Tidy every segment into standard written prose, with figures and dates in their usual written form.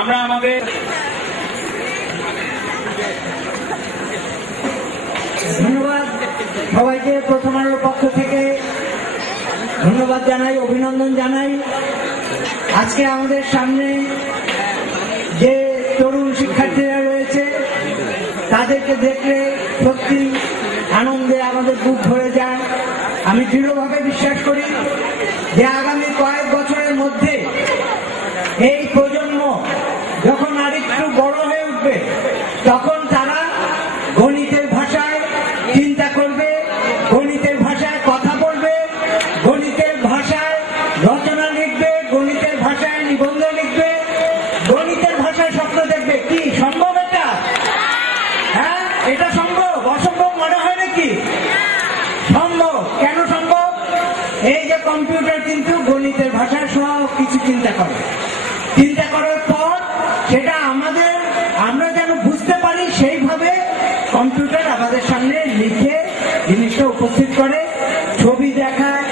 আমরা আমাদের ধন্যবাদ সবাইকে প্রথম আলোর পক্ষ থেকে ধন্যবাদ জানাই, অভিনন্দন জানাই। আজকে আমাদের সামনে যে তরুণ শিক্ষার্থীরা রয়েছে তাদেরকে দেখলে সত্যি আনন্দে আমাদের বুক ভরে যায়। আমি দৃঢ়ভাবে বিশ্বাস করি যে আগামী কয়েক বছরের মধ্যে এই প্রজন্ম যখন আরেকটু বড় হয়ে উঠবে তখন তারা গণিতের ভাষায় চিন্তা করবে, গণিতের ভাষায় কথা বলবে, গণিতের ভাষায় রচনা লিখবে, গণিতের ভাষায় নিবন্ধ লিখবে, গণিতের ভাষায় স্বপ্ন দেখবে। কি সম্ভব এটা? হ্যাঁ, এটা সম্ভব? অসম্ভব মনে হয় নাকি? সম্ভব। কেন সম্ভব? এই যে কম্পিউটার কিন্তু গণিতের ভাষায় সব কিছু চিন্তা করে, চিন্তা করার পর সেটা আমরা যেন বুঝতে পারি সেইভাবে কম্পিউটার আমাদের সামনে লিখে জিনিসটা উপস্থিত করে, ছবি দেখায়,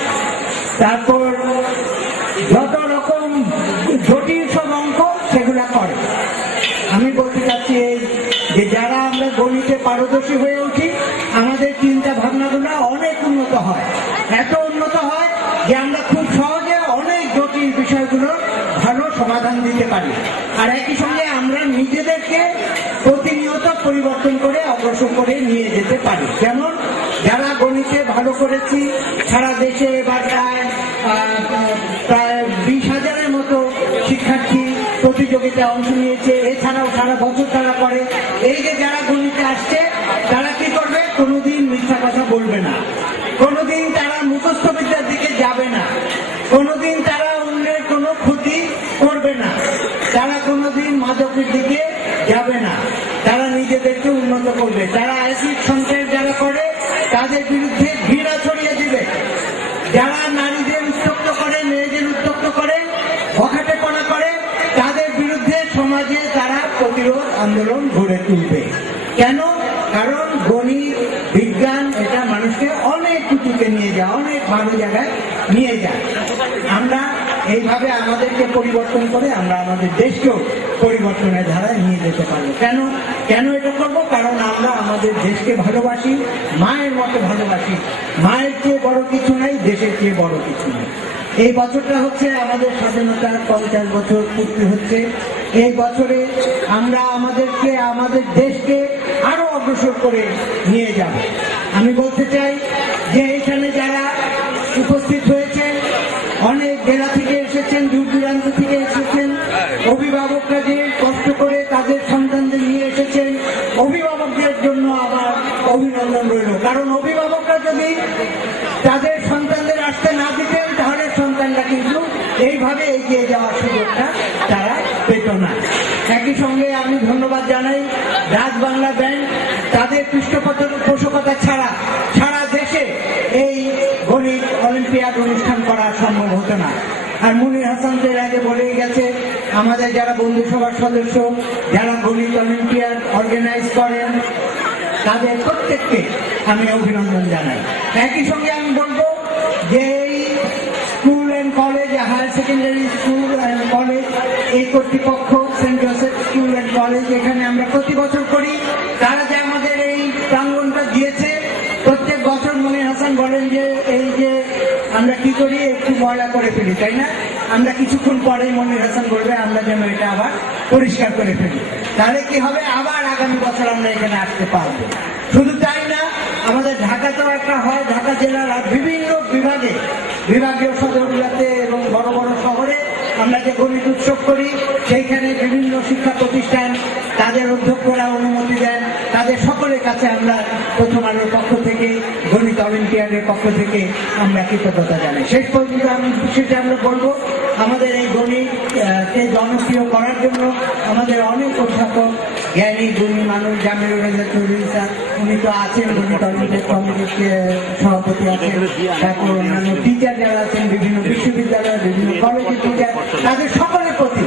তারপর যত রকম জটিল সব অঙ্ক সেগুলা করে। আমি বলতে চাচ্ছি যে যারা আমরা গণিতে পারদর্শী হয়ে উঠি আমাদের চিন্তা ভাবনাগুলো অনেক উন্নত হয়, এত উন্নত হয় যে আমরা খুব সহজে অনেক জটিল বিষয়গুলোর ভালো সমাধান দিতে পারি। আর একই সঙ্গে আমরা নিজেদেরকে প্রতিনিয়ত পরিবর্তন করে অগ্রসর করে নিয়ে যেতে পারি। যেমন যারা গণিতে ভালো করেছি সারা দেশে এবার প্রায় 20,000-এর মতো শিক্ষার্থী প্রতিযোগিতায় অংশ নিয়েছে। এছাড়াও সারা বছর তারা করে। এই যে যারা গণিতে আসছে তারা কি করবে? কোনোদিন মিথ্যা কথা বলবে না, কোনোদিন তারা মুখস্থ বিদ্যার দিকে যাবে না, কোনোদিন তারা অন্যের কোনো ক্ষতি করবে না, তারা কোনোদিন মাদকের দিকে যাবে না, তারা নিজেদেরকে উন্নত করবে। তারা অ্যাসিড সন্ত্রাস যারা করে তাদের বিরুদ্ধে ঘৃণা ছড়িয়ে দিবে। যারা নারীদের উত্তক্ত করে, মেয়েদের উত্তক্ত করে, অখাটেপনা করে, তাদের বিরুদ্ধে সমাজে তারা প্রতিরোধ আন্দোলন গড়ে তুলবে। কেন? কারণ গণিত বিজ্ঞান এটা মানুষকে অনেক উঁচুতে নিয়ে যায়, অনেক ভালো জায়গায় নিয়ে যায়। আমরা এইভাবে আমাদেরকে পরিবর্তন করে আমরা আমাদের দেশকেও পরিবর্তনের ধারায় নিয়ে যেতে পারবো। কেন এটা করবো? কারণ আমরা আমাদের দেশকে ভালোবাসি, মায়ের মতো ভালোবাসি। মায়ের চেয়ে বড় কিছু নাই, দেশের চেয়ে বড় কিছু নাই। এই বছরটা হচ্ছে আমাদের স্বাধীনতার 50 বছর পূর্তি হচ্ছে। এই বছরে আমরা আমাদের দেশকে আরো অগ্রসর করে নিয়ে যাব। আমি বলতে চাই যে এখানে যারা উপস্থিত হয়েছেন অনেক জেলা থেকে এসেছেন, দূর দূরান্ত থেকে এসেছেন, অভিভাবকরা যে কষ্ট করে তাদের সন্তানদের নিয়ে এসেছেন, অভিভাবকদের জন্য আবার অভিনন্দন রইল। কারণ অভিভাবকরা যদি তাদের সন্তানদের আসতে না দিতেন তাহলে সন্তানরা কিন্তু এইভাবে এগিয়ে যাওয়ার সুযোগটা তারা পেত না। একই সঙ্গে আমি ধন্যবাদ জানাই রাজ বাংলা ব্যাংক। তাদের পৃষ্ঠপোষকতা ছাড়া সারা দেশে এই গণিত অলিম্পিয়াড অনুষ্ঠান করা সম্ভব হতো না। আর মুনির হাসানদের আগে বলেই গেছে, আমাদের যারা বন্ধু সভার সদস্য যারা গণিত অলিম্পিয়াড অর্গানাইজ করেন তাদের প্রত্যেককে আমি অভিনন্দন জানাই। একই সঙ্গে আমি বলবো যে এই school and college, higher secondary school and college, এই কর্তৃপক্ষ Saint Joseph school and college এখানে আমরা প্রতি বছর করি, তারা যে আমাদের এই প্রাঙ্গণটা দিয়েছে প্রত্যেক বছর মনির হাসান বলেন যে এই যে আমরা কি করি একটু ময়লা করে ফেলি, তাই না? আমরা কিছুক্ষণ পরে মনির হাসান বলবে আমরা যেন এটা আবার পরিষ্কার করে ফেলি। তাহলে কি হবে? আবার আগামী বছর আমরা এখানে আসতে পারবো। শুধু তাই না, আমাদের ঢাকাতেও একটা হয়, ঢাকা জেলার বিভিন্ন বিভাগীয় সদরগুলোতে এবং বড় বড় শহরে আমরা যে গণিত উৎসব করি সেইখানে বিভিন্ন শিক্ষা প্রতিষ্ঠান তাদের অধ্যক্ষরা অনুমতি দেন। তাদের সকলের কাছে আমরা প্রথম আলোর পক্ষ থেকে, গণিত অলিম্পিয়াডের পক্ষ থেকে আমরা কৃতজ্ঞতা জানাই। শেষ পর্যন্ত আমি বিশেষে আমরা বলবো আমাদের এই গণিতকে জনপ্রিয় করার জন্য আমাদের অনেক অধ্যাপক, জ্ঞানী গুণী মানুষ, জামিরুল রেজা চৌধুরী স্যার উনি তো আছেন, গণিত অলিম্পিয়াড কমিটির সভাপতি আছেন, তারপর অন্যান্য টিচার যারা আছেন বিভিন্ন বিশ্ববিদ্যালয়, বিভিন্ন কলেজের টিচার, তাদের সকলের প্রতি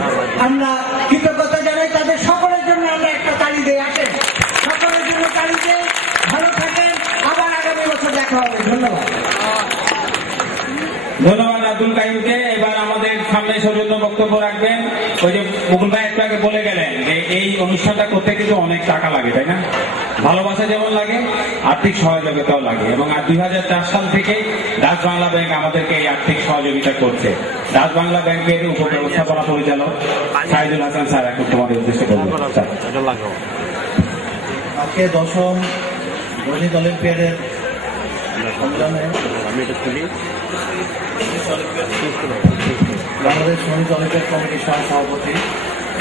আমরা কৃতজ্ঞতা জানাই। তাদের সকলের জন্য আমরা একটা তালি দিয়ে আসেন, সকলের জন্য তালি দিয়ে। ভালো থাকেন, আবার আগামী বছর দেখা হবে। ধন্যবাদ। আব্দুল কাইমকে। এবার আমাদের সামনে সামনে সৌজন্য বক্তব্য রাখবেন। ওই যে মুকুল ভাই একটু আগে বলে গেলেন যে এই অনুষ্ঠানটা করতে কিন্তু অনেক টাকা লাগে, তাই না? ভালোবাসা যেমন লাগে, আর্থিক সহযোগিতাও লাগে। এবং আর 2004 সাল থেকে ডাচ বাংলা ব্যাংক আমাদেরকে এই আর্থিক সহযোগিতা করছে। ডাচ বাংলা ব্যাংকের উপব্যবস্থাপনা পরিচালক সাইদুল হাসান স্যার এখন তোমাদের উদ্দেশ্যে বলবেন। আজকে 10ম গণিত অলিম্পিয়াডের বাংলাদেশ গণিত অলিম্পিয়াড কমিটির সভাপতি,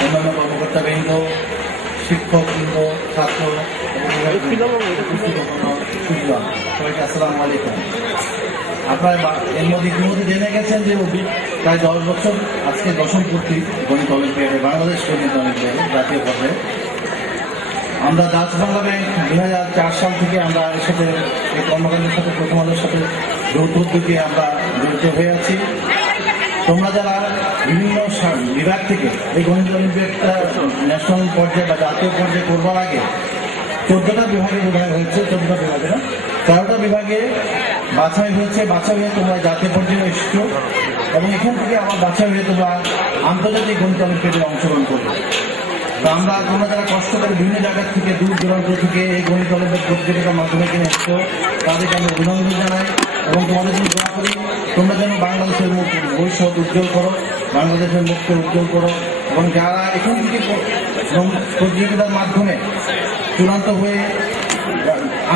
অন্যান্য কর্মকর্তাবৃন্দ, শিক্ষকবৃন্দ, ছাত্র সবাইকে আসসালামু আলাইকুম। আপনারা এর মধ্যে ইতিমধ্যে জেনে গেছেন যে প্রায় 10 বছর আজকে 10ম পূর্তি গণিত অলিম্পিয়াডে, বাংলাদেশ গণিত অলিম্পিয়াডে জাতীয় পর্যায়ে। আমরা ডাচ বাংলা ব্যাংক 2004 সাল থেকে আমরা এর সাথে এই কর্মকাণ্ডের সাথে প্রথম আলোর সাথে যৌথ উদ্যোগে আমরা জড়িত হয়ে আছি। তোমরা যারা বিভিন্ন বিভাগ থেকে এই গণিত অলিম্পিয়াডটা ন্যাশনাল পর্যায়ে বা জাতীয় পর্যায়ে করবার আগে 14টা বিভাগে বোধহয় হয়েছে, 14টা বিভাগে না 13টা বিভাগে বাছাই হয়েছে। বাছাই হয়ে তোমরা জাতীয় পর্যায়ে এসেছো এবং এখান থেকে আবার বাছাই হয়ে তোমরা আন্তর্জাতিক গণিত অলিম্পিয়াডে অংশগ্রহণ করবে। তো তোমরা যারা কষ্ট করে বিভিন্ন জায়গা থেকে দূর দূরান্ত থেকে এই গণিত অলিম্পিয়াড প্রতিযোগিতার মাধ্যমে কিনে এসছো, তাদেরকে আমি অভিনন্দন জানাই এবং তোমাদের জন্য দোয়া করি তোমরা যেন বাংলাদেশের ভবিষ্যৎ উজ্জ্বল করো, বাংলাদেশের মুখকে উজ্জ্বল করো। এবং যারা এখান থেকে প্রতিযোগিতার মাধ্যমে চূড়ান্ত হয়ে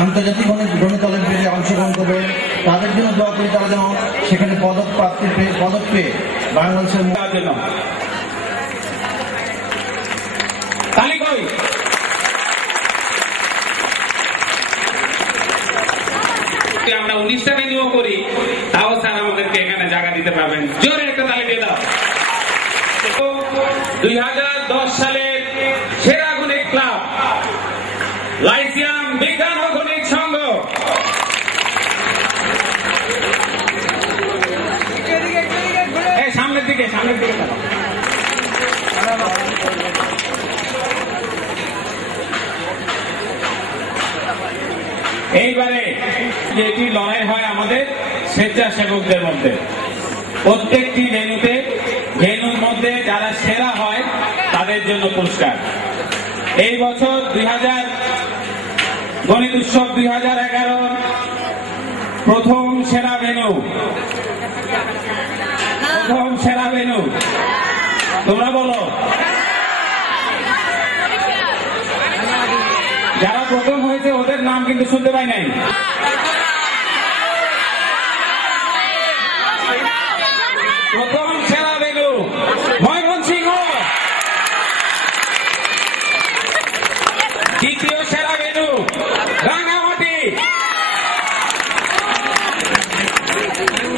আন্তর্জাতিক গণিত অলিম্পিয়াডে অংশগ্রহণ করবে, তাদের জন্য দোয়া করি তারা যেন সেখানে পদক পেয়ে বাংলাদেশের জন্য তালি কই। আমরা 19টা ভেন্যু করি, তাও স্যার আমাদেরকে এখানে জায়গা দিতে পারবেন। জোরে একটা তালি দিয়ে দাও। 2010 সালের সেরা গণিত ক্লাব লাইসিয়াম বিজ্ঞান ও গণিত সংঘ, সামনের দিকে এইবারে যেটি লড়াই হয় আমাদের স্বেচ্ছাসেবকদের মধ্যে। প্রত্যেকটি ভেন্যুর মধ্যে যারা সেরা হয় তাদের জন্য পুরস্কার। এই বছর 2000 গণিত উৎসব 2011 প্রথম সেরা ভেন্যু তোমরা বলো। যারা প্রথম হয়েছে ওদের নাম কিন্তু শুনতে পাই নাই। প্রথম সেরা ভেন্যু ময়মনসিংহ, দ্বিতীয় সেরা ভেন্যু রাঙামাটি,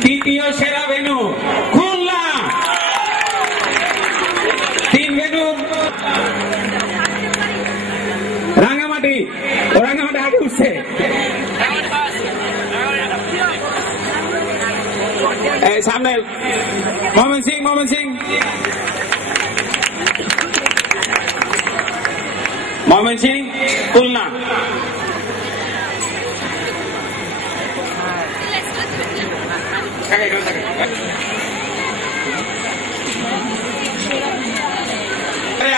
তৃতীয় সেরা ভেন্যু খুলনা, 3 ভেন্যু রাঙামাটি আগে উঠছে। সামনে ময়মনসিং খুলনা।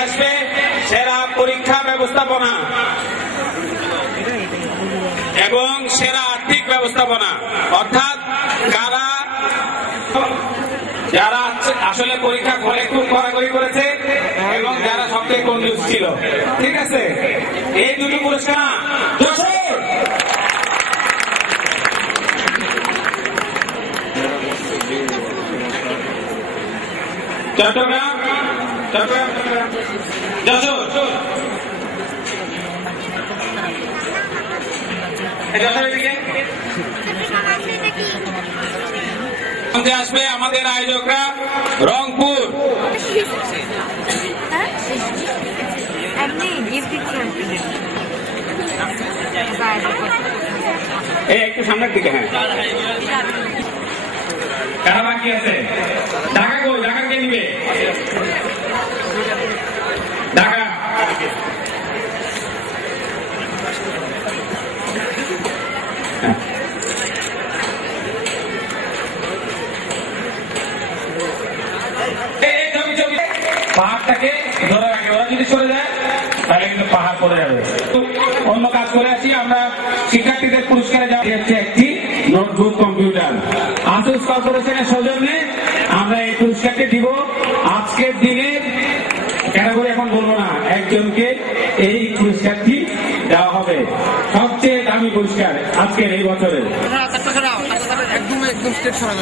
আসবে সেরা পরীক্ষা ব্যবস্থাপনা এবং সেরা আর্থিক ব্যবস্থাপনা, অর্থাৎ যারা আসলে পরীক্ষা ঘরে খুব কড়াকড়ি করেছে এবং যারা সবচেয়ে কনজুস ছিল। ঠিক আছে, এই দুটো পুরস্কার চট্টগ্রাম, যশোর, আসবে আমাদের আয়োজকরা রংপুর। একটু সামনের দিকে। হ্যাঁ, কারা বাকি আছে? ঢাকা কই? ঢাকা কে নিবে? ঢাকা পাহাড়টাকে ধরে রাখে। ওরা যদি সরে যায় তাহলে কিন্তু পাহাড় পড়ে যাবে। অন্য কাজ করে আসি আমরা। শিক্ষার্থীদের পুরস্কারে যাওয়া হচ্ছে একটি নোটবুক কম্পিউটার। আসুস কর্পোরেশনের সৌজন্যে আমরা এই পুরস্কারটি দিব। আজকের দিনের ক্যাটাগরি এখন বলবো না, একজনকে এই পুরস্কারটি দেওয়া হবে, সবচেয়ে দামি পুরস্কার আজকের এই বছরের। একদম স্টেট সরা